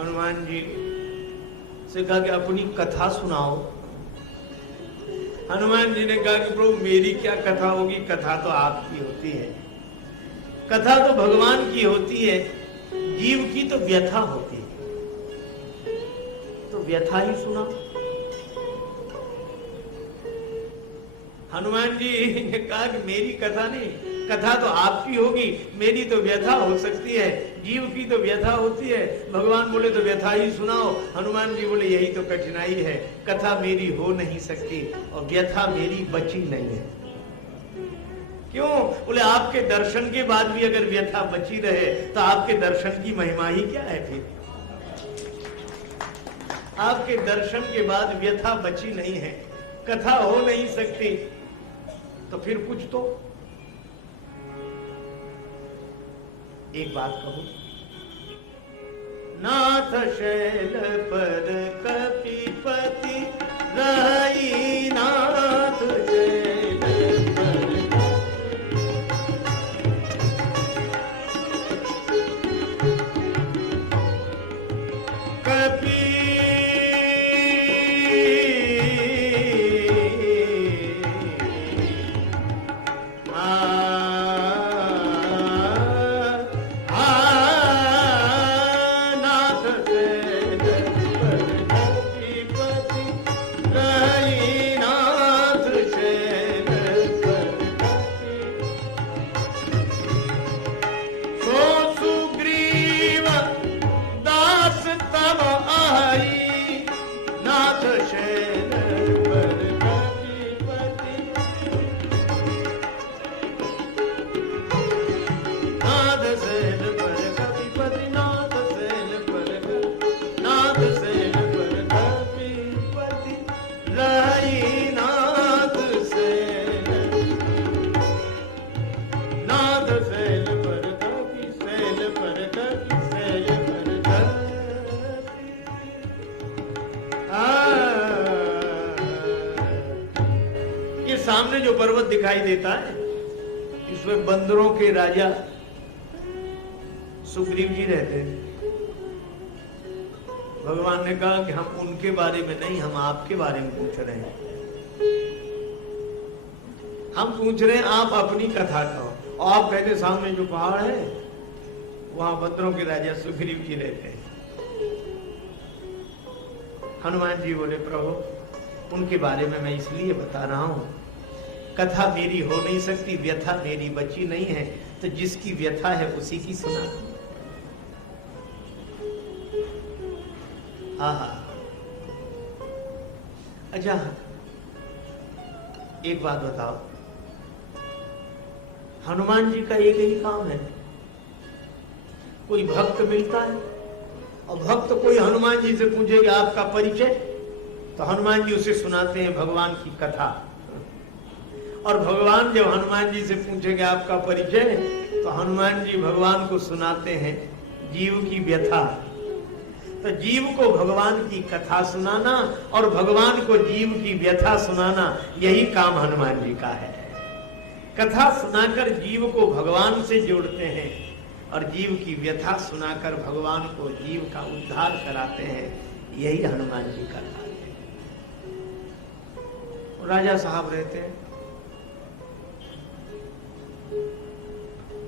हनुमान जी से कहा कि अपनी कथा सुनाओ। हनुमान जी ने कहा कि प्रभु मेरी क्या कथा होगी, कथा तो आपकी होती है, कथा तो भगवान की होती है, जीव की तो व्यथा होती है, तो व्यथा ही सुना। हनुमान जी ने कहा कि मेरी कथा नहीं, कथा तो आपकी होगी, मेरी तो व्यथा हो सकती है, जीव की तो व्यथा होती है। भगवान बोले तो व्यथा ही सुनाओ। हनुमान जी बोले यही तो कठिनाई है, कथा मेरी हो नहीं सकती और व्यथा मेरी बची नहीं है। क्यों? बोले आपके दर्शन के बाद भी अगर व्यथा बची रहे तो आपके दर्शन की महिमा ही क्या है? फिर आपके दर्शन के बाद व्यथा बची नहीं है, कथा हो नहीं सकती, तो फिर कुछ तो एक बात कहूं, नाथ शैल पर कपिपति रही, नाथ शैल पर कपि सामने जो पर्वत दिखाई देता है इसमें बंदरों के राजा सुग्रीव जी रहते हैं। भगवान ने कहा कि हम उनके बारे में नहीं, हम आपके बारे में पूछ रहे हैं। हम पूछ रहे हैं आप अपनी कथा कहो। और आप कहते सामने जो पहाड़ है वहां बंदरों के राजा सुग्रीव जी रहते हैं। हनुमान जी बोले प्रभु उनके बारे में मैं इसलिए बता रहा हूं, कथा मेरी हो नहीं सकती, व्यथा मेरी बची नहीं है, तो जिसकी व्यथा है उसी की सुना। आहा, अच्छा एक बात बताओ, हनुमान जी का एक ही काम है, कोई भक्त मिलता है और भक्त कोई हनुमान जी से पूछे कि आपका परिचय, तो हनुमान जी उसे सुनाते हैं भगवान की कथा। और भगवान जब हनुमान जी से पूछेंगे आपका परिचय, तो हनुमान जी भगवान को सुनाते हैं जीव की व्यथा। तो जीव को भगवान की कथा सुनाना और भगवान को जीव की व्यथा सुनाना, यही काम हनुमान जी का है। कथा सुनाकर जीव को भगवान से जोड़ते हैं और जीव की व्यथा सुनाकर भगवान को जीव का उद्धार कराते हैं, यही हनुमान जी का काम है। राजा साहब रहते हैं,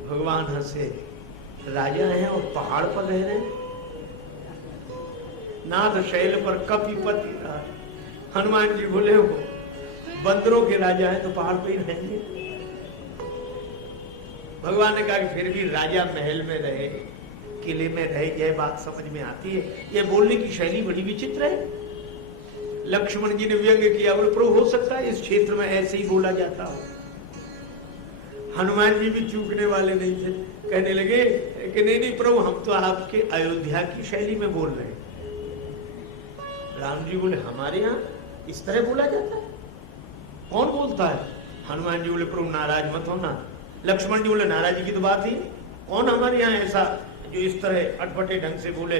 भगवान हंसे, राजा हैं और पहाड़ पर रह रहे हैं, नाथ शैल पर कपिपति रहा। हनुमान जी बोले हो बंदरों के राजा हैं तो पहाड़ पे ही रहेंगे। भगवान ने कहा कि फिर भी राजा महल में रहे, किले में रहे, यह बात समझ में आती है। यह बोलने की शैली बड़ी विचित्र है। लक्ष्मण जी ने व्यंग किया, बोले प्रभु हो सकता है इस क्षेत्र में ऐसे ही बोला जाता हो। हनुमान जी भी चूकने वाले नहीं थे, कहने लगे कि नहीं नहीं प्रभु हम तो आपके अयोध्या की शैली में बोल रहे हैं। राम जी बोले हमारे यहाँ इस तरह बोला जाता है, कौन बोलता है? हनुमान जी बोले प्रभु नाराज मत होना। लक्ष्मण जी बोले नाराज की तो बात ही, कौन हमारे यहाँ ऐसा जो इस तरह अटपटे ढंग से बोले?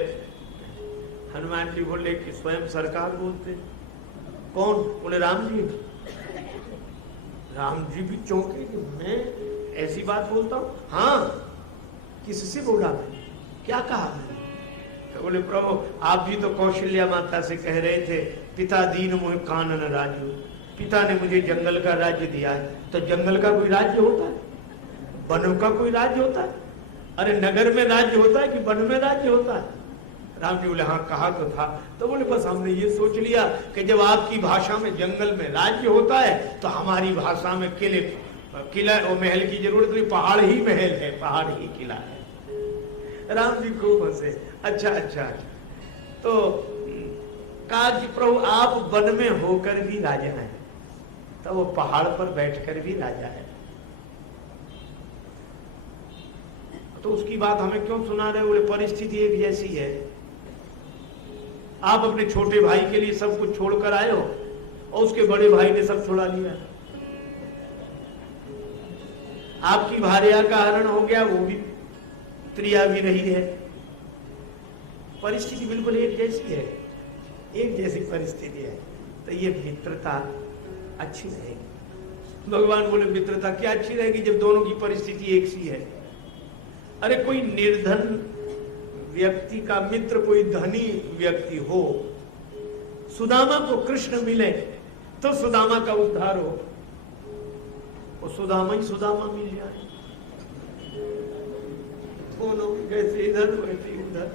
हनुमान जी बोले कि स्वयं सरकार बोलते। कौन? बोले राम जी। राम जी भी चौंके कि मैं ऐसी बात बोलता हूं? हाँ, किससे बोला मैंने, क्या कहा मैंने? तो बोले प्रभु आप भी तो कौशल्या माता से कह रहे थे पिता दीन मोह कानन राजू, पिता ने मुझे जंगल का राज्य दिया है। तो जंगल का कोई राज्य होता है? वनों का कोई राज्य होता है? अरे नगर में राज्य होता है कि वन में राज्य होता है? राम जी बोले हाँ कहा तो था। तो बोले बस हमने ये सोच लिया कि जब आपकी भाषा में जंगल में राज्य होता है तो हमारी भाषा में किला और महल की जरूरत नहीं, पहाड़ ही महल है, पहाड़ ही किला है। राम जी खूब हंसे। अच्छा अच्छा अच्छा। तो कहा कि प्रभु आप वन में होकर भी राजा हैं, तो वो पहाड़ पर बैठकर भी राजा है, तो उसकी बात हमें क्यों सुना रहे? बोले परिस्थिति एक जैसी है। आप अपने छोटे भाई के लिए सब कुछ छोड़कर आए हो और उसके बड़े भाई ने सब छुड़ा लिया। आपकी भार्या का हरण हो गया, वो भी त्रिया भी नहीं है। परिस्थिति बिल्कुल एक जैसी है, एक जैसी परिस्थिति है। तो ये मित्रता अच्छी रहेगी। भगवान बोले मित्रता क्या अच्छी रहेगी जब दोनों की परिस्थिति एक सी है। अरे कोई निर्धन व्यक्ति का मित्र कोई धनी व्यक्ति हो, सुदामा को कृष्ण मिले तो सुदामा का उद्धार हो, और सुदामा ही सुदामा मिल जाए, दोनों जैसे इधर वैसे उधर।